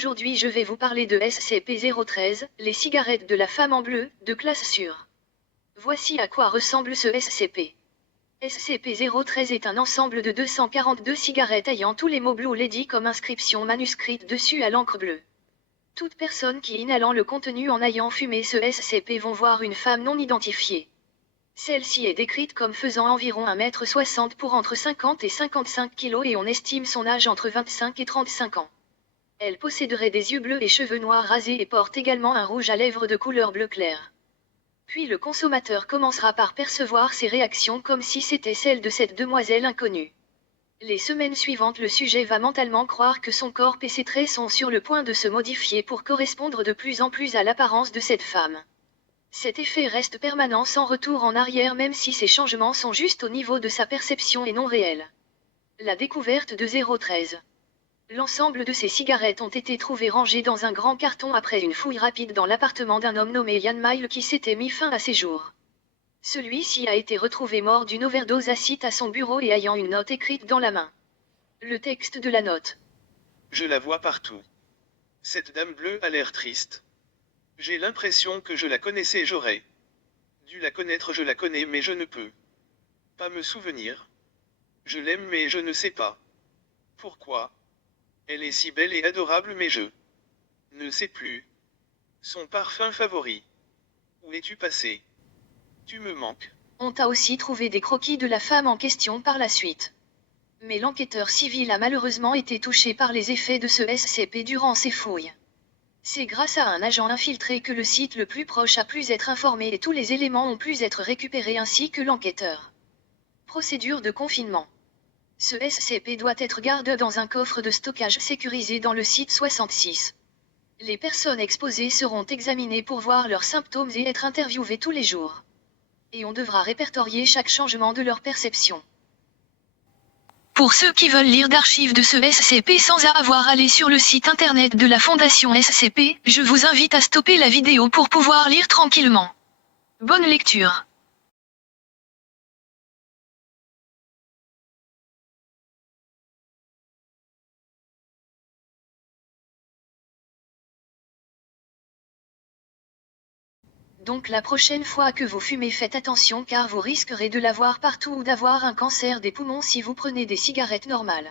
Aujourd'hui je vais vous parler de SCP-013, les cigarettes de la femme en bleu, de classe sûre. Voici à quoi ressemble ce SCP. SCP-013 est un ensemble de 242 cigarettes ayant tous les mots Blue Lady comme inscription manuscrite dessus à l'encre bleue. Toute personne qui inhalant le contenu en ayant fumé ce SCP vont voir une femme non identifiée. Celle-ci est décrite comme faisant environ 1,60 m pour entre 50 et 55 kg et on estime son âge entre 25 et 35 ans. Elle posséderait des yeux bleus et cheveux noirs rasés et porte également un rouge à lèvres de couleur bleu clair. Puis le consommateur commencera par percevoir ses réactions comme si c'était celle de cette demoiselle inconnue. Les semaines suivantes, le sujet va mentalement croire que son corps et ses traits sont sur le point de se modifier pour correspondre de plus en plus à l'apparence de cette femme. Cet effet reste permanent sans retour en arrière même si ces changements sont juste au niveau de sa perception et non réels. La découverte de 013. L'ensemble de ces cigarettes ont été trouvées rangées dans un grand carton après une fouille rapide dans l'appartement d'un homme nommé Ian Mile qui s'était mis fin à ses jours. Celui-ci a été retrouvé mort d'une overdose acide à son bureau et ayant une note écrite dans la main. Le texte de la note. Je la vois partout. Cette dame bleue a l'air triste. J'ai l'impression que je la connaissais, j'aurais dû la connaître, je la connais mais je ne peux pas me souvenir. Je l'aime mais je ne sais pas pourquoi. Elle est si belle et adorable mais je ne sais plus. Son parfum favori. Où es-tu passé? Tu me manques. On a aussi trouvé des croquis de la femme en question par la suite. Mais l'enquêteur civil a malheureusement été touché par les effets de ce SCP durant ses fouilles. C'est grâce à un agent infiltré que le site le plus proche a pu être informé et tous les éléments ont pu être récupérés ainsi que l'enquêteur. Procédure de confinement. Ce SCP doit être gardé dans un coffre de stockage sécurisé dans le site 66. Les personnes exposées seront examinées pour voir leurs symptômes et être interviewées tous les jours. Et on devra répertorier chaque changement de leur perception. Pour ceux qui veulent lire d'archives de ce SCP sans avoir à aller sur le site internet de la Fondation SCP, je vous invite à stopper la vidéo pour pouvoir lire tranquillement. Bonne lecture. Donc la prochaine fois que vous fumez, faites attention car vous risquerez de l'avoir partout ou d'avoir un cancer des poumons si vous prenez des cigarettes normales.